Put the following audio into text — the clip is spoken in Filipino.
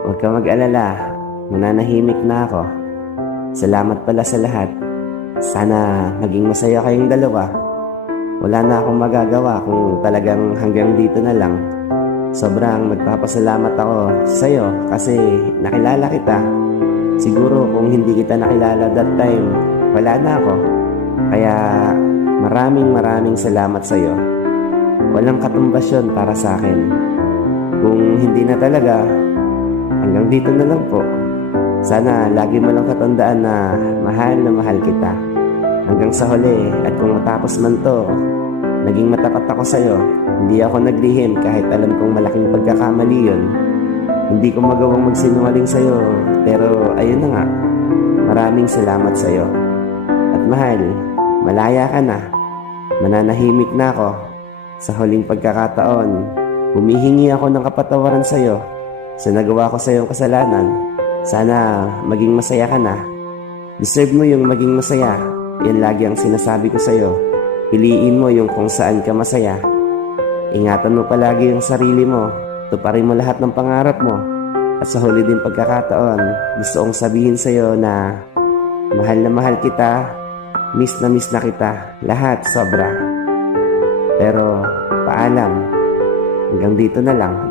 Huwag ka mag-alala, mananahimik na ako. Salamat pala sa lahat. Sana naging masaya kayong dalawa. Wala na akong magagawa kung talagang hanggang dito na lang. Sobrang nagpapasalamat ako sa'yo kasi nakilala kita. Siguro kung hindi kita nakilala that time, wala na ako. Kaya maraming salamat sa'yo. Walang katumbas yun para sa akin. Kung hindi na talaga, hanggang dito na lang po. Sana lagi mo lang katandaan na mahal kita. Hanggang sa huli, at kung matapos man to, naging matapat ako sa'yo. Hindi ako naglihim kahit alam kong malaking pagkakamali yun. Hindi ko magawang magsinungaling sa'yo, pero ayun na nga. Maraming salamat sa'yo. At mahal, malaya ka na. Mananahimik na ako. Sa huling pagkakataon, humihingi ako ng kapatawaran sa'yo sa nagawa ko sa iyong kasalanan. Sana maging masaya ka na. Deserve mo yung maging masaya. Yan lagi ang sinasabi ko sa iyo. Piliin mo yung kung saan ka masaya. Ingatan mo palagi yung sarili mo. Tuparin mo lahat ng pangarap mo. At sa huli din pagkakataon, gusto kong sabihin sa iyo na mahal kita. Miss na kita. Lahat sobra. Pero paalam. Hanggang dito na lang.